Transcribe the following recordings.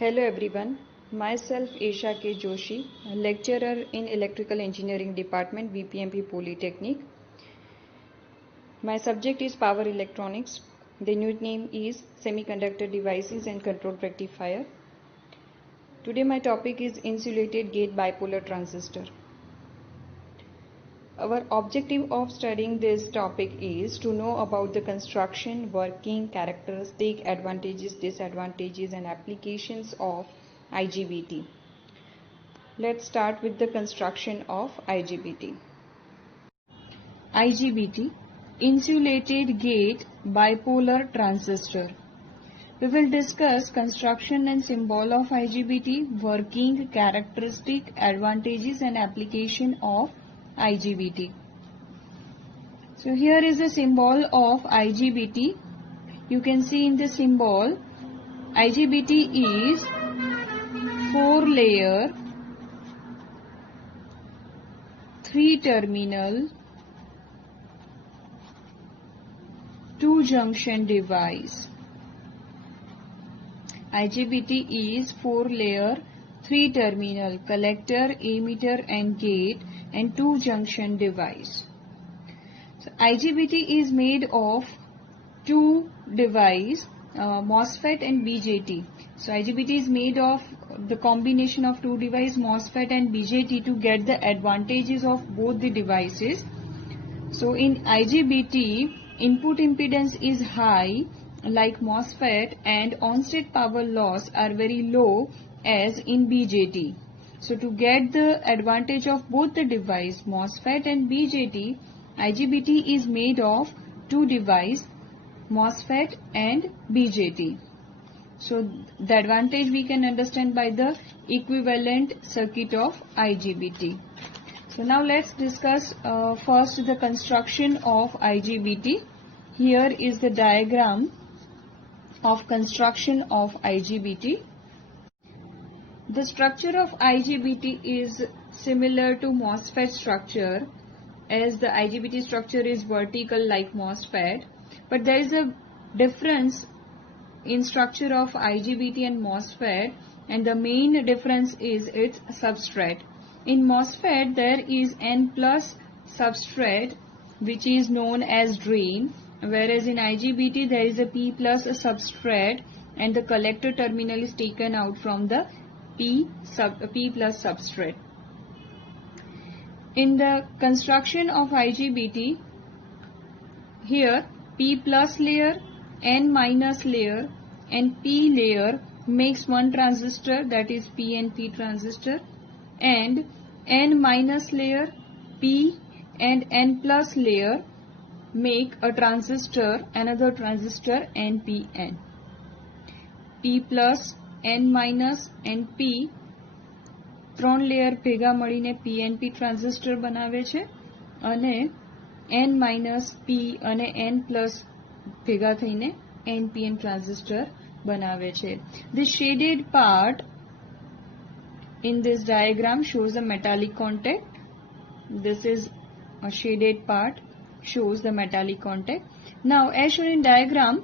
Hello everyone, myself Esha K. Joshi, lecturer in Electrical Engineering Department, VPMP Polytechnic. My subject is Power Electronics. The unit name is Semiconductor Devices and Control Rectifier. Today my topic is Insulated Gate Bipolar Transistor. Our objective of studying this topic is to know about the construction, working, characteristic, advantages, disadvantages and applications of IGBT. Let's start with the construction of IGBT. IGBT, Insulated Gate Bipolar Transistor. We will discuss construction and symbol of IGBT, working, characteristic, advantages and application of IGBT. So here is the symbol of IGBT. You can see in the symbol IGBT is 4-layer 3-terminal 2-junction device. IGBT is 4-layer 3-terminal collector, emitter and gate and 2-junction device. So IGBT is made of two devices, MOSFET and BJT. So IGBT is made of the combination of two devices, MOSFET and BJT, to get the advantages of both the devices. So in IGBT, input impedance is high like MOSFET and on-state power loss are very low as in BJT. So to get the advantage of both the device, MOSFET and BJT, IGBT is made of two devices, MOSFET and BJT. So the advantage we can understand by the equivalent circuit of IGBT. So now let's discuss first the construction of IGBT. Here is the diagram of construction of IGBT. The structure of IGBT is similar to MOSFET structure, as the IGBT structure is vertical like MOSFET, but there is a difference in structure of IGBT and MOSFET, and the main difference is its substrate. In MOSFET there is N plus substrate which is known as drain, whereas in IGBT there is a P plus substrate and the collector terminal is taken out from the P plus substrate. In the construction of IGBT, here P plus layer, N minus layer and P layer makes one transistor, that is PNP transistor, and N minus layer, P and N plus layer make a transistor, another transistor NPN. P plus, N minus and P ત્રણ layer ભેગા મળીને PNP transistor બનાવે છે અને N minus P અને N plus ભેગા થઈને NPN transistor બનાવે છે. The shaded part in this diagram shows the metallic contact. This is a shaded part, shows the metallic contact. Now as shown in diagram,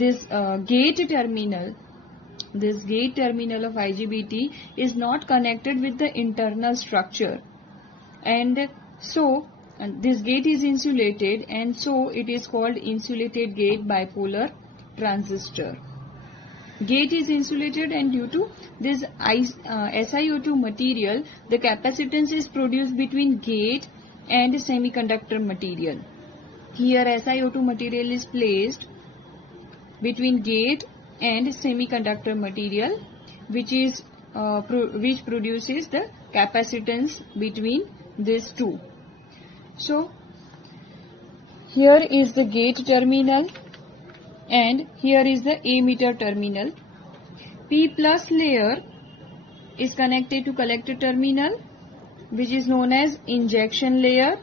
this gate terminal of IGBT is not connected with the internal structure, and so this gate is insulated, and so it is called insulated gate bipolar transistor. Gate is insulated, and due to this SiO2 material, the capacitance is produced between gate and semiconductor material. Here SiO2 material is placed between gate and semiconductor material, which produces the capacitance between these two. So here is the gate terminal and here is the emitter terminal. P plus layer is connected to collector terminal, which is known as injection layer.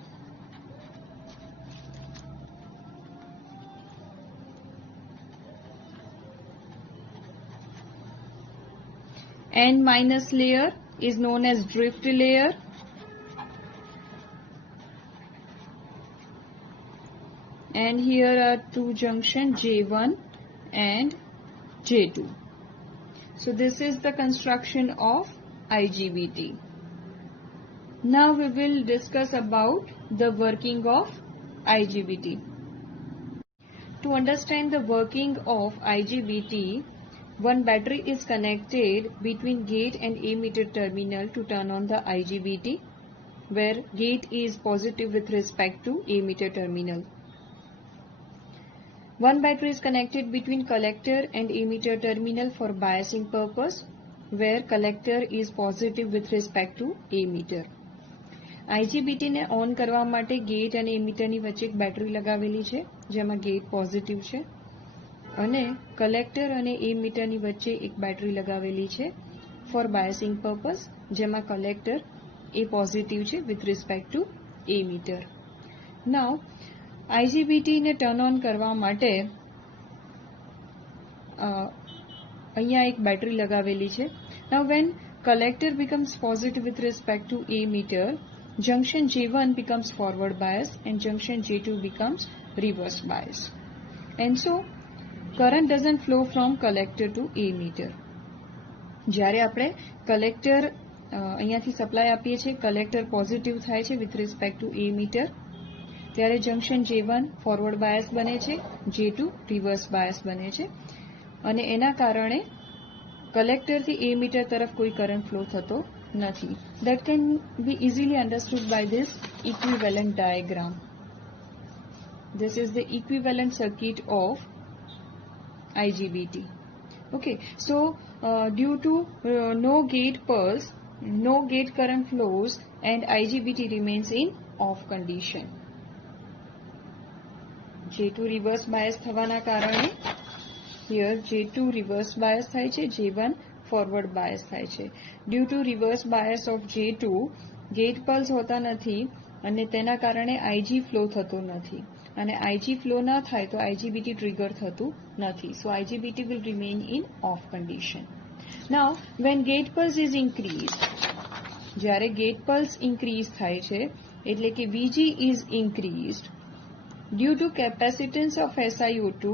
N minus layer is known as drift layer. And here are two junction J1 and J2. So this is the construction of IGBT. Now we will discuss about the working of IGBT. To understand the working of IGBT, one battery is connected between gate and emitter terminal to turn on the IGBT, where gate is positive with respect to emitter terminal. One battery is connected between collector and emitter terminal for biasing purpose, where collector is positive with respect to emitter. IGBT ને on કરવા માટે gate અને એમિટરની વચ્ચે એક battery લગાવેલી છે જેમાં gate positive છે અને કલેક્ટર અને એમિટરની વચ્ચે એક બેટરી લગાવેલી છે ફોર બાયસિંગ પર્પસ જેમાં કલેક્ટર એ પોઝિટિવ છે with respect to emitter. Now IGBT ને ટર્ન ઓન કરવા માટે અહીંયા એક બેટરી લગાવેલી છે. નાઉ van collector becomes positive with respect to emitter, junction J1 becomes forward bias and junction J2 becomes reverse bias. And so current doesn't flow from collector to emitter. જ્યારે આપણે collector અહીંયાથી supply આપીએ છીએ, collector positive થાય છે with respect to emitter, ત્યારે junction J1 forward bias બને છે, J2 reverse bias બને છે અને એના કારણે collector થી emitter તરફ કોઈ current flow થતો નથી. That can be easily understood by this equivalent diagram. This is the equivalent circuit of IGBT. Okay, so due to no gate pulse, no gate current flows and IGBT remains in off condition. J2 reverse bias થવાના કારણે here J2 reverse bias થાય છે, J1 forward bias થાય છે. Due to reverse bias of J2, gate pulse હોતા નથી અને તેના કારણે IG flow થતો નથી અને IG flow ના થાય તો IGBT trigger થતું નથી. So IGBT will remain in off condition. Now when gate pulse is increased, જ્યારે gate pulse increase થાય છે એટલે કે VG is increased due to capacitance of SiO2,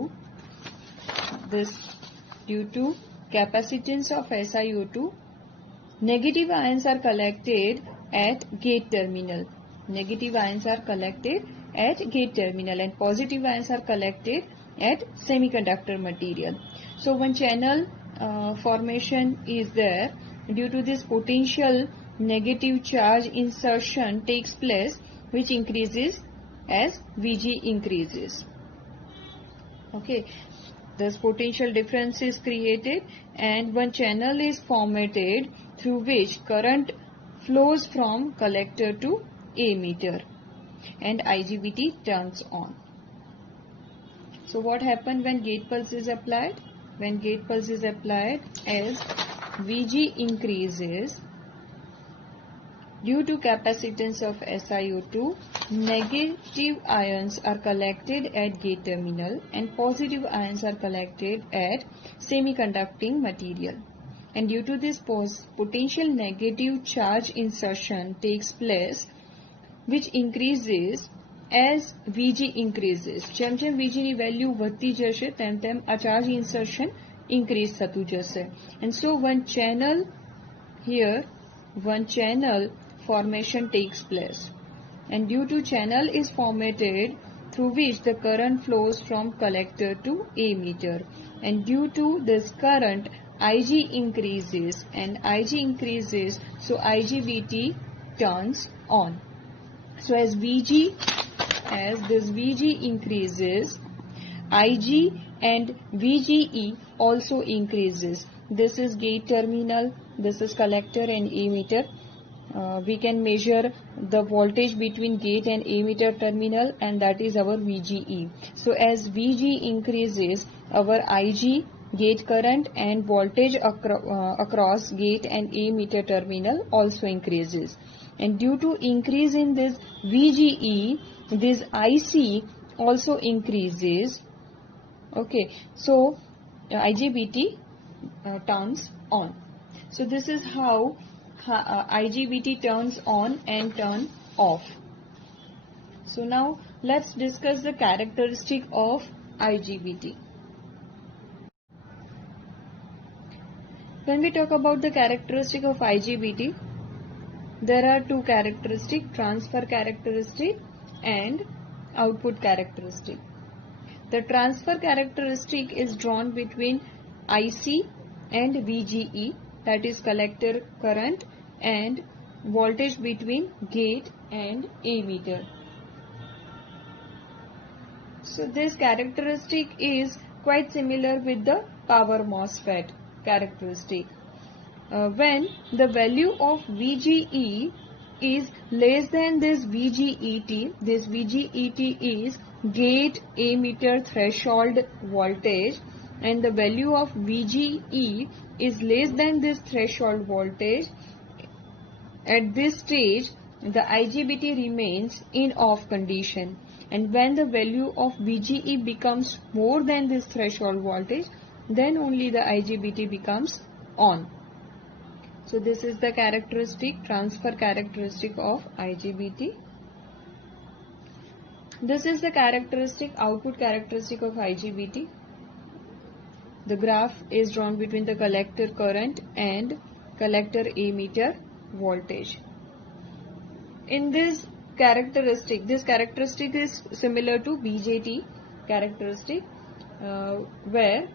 due to capacitance of SiO2, negative ions are collected at gate terminal. Negative ions are collected at gate terminal and positive ions are collected at semiconductor material. So one channel formation is there. Due to this, potential negative charge insertion takes place, which increases as VG increases. Okay, thus potential difference is created and one channel is formatted through which current flows from collector to emitter and IGBT turns on. So what happens when gate pulse is applied? When gate pulse is applied, as VG increases, due to capacitance of SiO2, negative ions are collected at gate terminal and positive ions are collected at semiconducting material. And due to this, potential negative charge insertion takes place, which increases as VG increases. જેમ જેમ VG ની value વધતી જશે તેમ તેમ આ charge insertion increase થતું જશે. And so one channel here, one channel formation takes place and due to channel is formatted through which the current flows from collector to emitter, and due to this current IG increases and IG increases, so IGBT turns on. So as this VG increases, IG and VGE also increases. This is gate terminal, this is collector and emitter. We can measure the voltage between gate and emitter terminal and that is our VGE. So as VG increases, our IG, gate current and voltage across gate and emitter terminal also increases. And due to increase in this VGE, this IC also increases. Okay, so IGBT turns on. So this is how IGBT turns on and turn off. So now let's discuss the characteristic of IGBT. When we talk about the characteristic of IGBT, there are two characteristics, transfer characteristic and output characteristic. The transfer characteristic is drawn between IC and VGE, that is collector current, and voltage between gate and ammeter. So this characteristic is quite similar with the power MOSFET characteristic. When the value of VGE is less than this VGET is gate ammeter threshold voltage, and the value of VGE is less than this threshold voltage, at this stage the IGBT remains in off condition, and when the value of VGE becomes more than this threshold voltage, then only the IGBT becomes on. So this is the characteristic, transfer characteristic of IGBT. This is the characteristic, output characteristic of IGBT. The graph is drawn between the collector current and collector ammeter voltage. In this characteristic is similar to BJT characteristic, where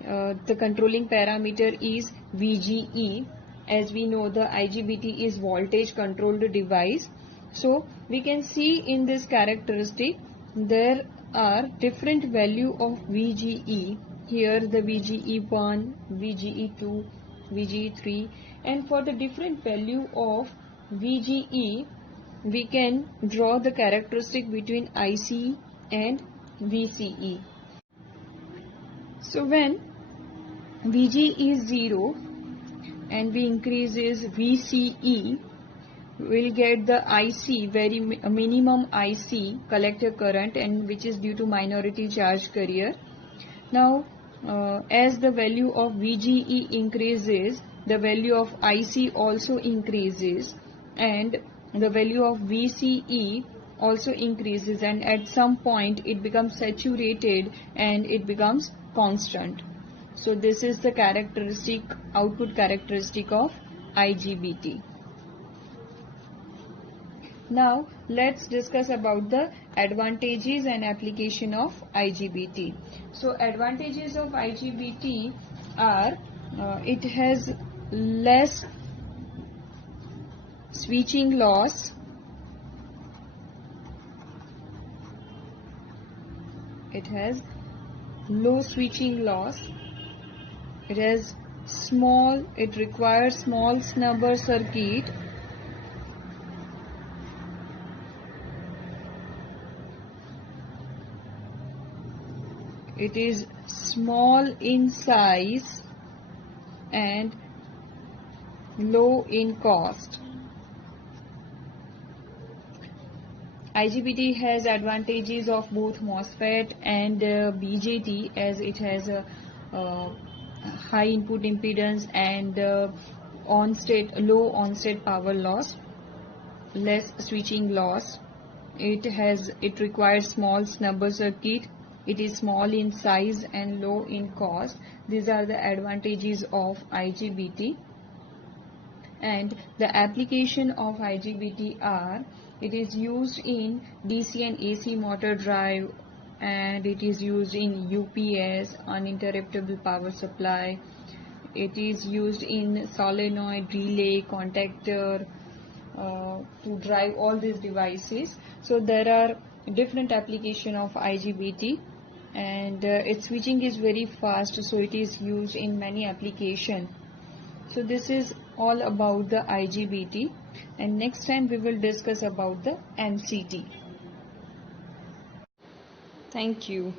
the controlling parameter is VGE. As we know, the IGBT is voltage controlled device. So we can see in this characteristic there are different value of VGE. Here the VGE1, VGE2, VGE3, and for the different value of VGE we can draw the characteristic between IC and VCE. So when VG is 0 and we increases VCE, we'll get the IC, very minimum IC collector current, and which is due to minority charge carrier. Now as the value of VGE increases, the value of IC also increases, and the value of VCE also increases, and at some point it becomes saturated and it becomes constant. So this is the characteristic, output characteristic of IGBT. Now let's discuss about the advantages and application of IGBT. So advantages of IGBT are it has less switching loss, it has low switching loss, it requires small snubber circuit, it is small in size and low in cost. IGBT has advantages of both MOSFET and BJT, as it has a high input impedance and low on-state power loss, less switching loss. It requires small snubber circuit. It is small in size and low in cost. These are the advantages of IGBT. And the application of IGBT are: it is used in DC and AC motor drive, and it is used in UPS, uninterruptible power supply. It is used in solenoid, relay, contactor to drive all these devices. So there are different application of IGBT, and its switching is very fast, so it is used in many applications. So this is all about the IGBT, and next time we will discuss about the MCT. Thank you.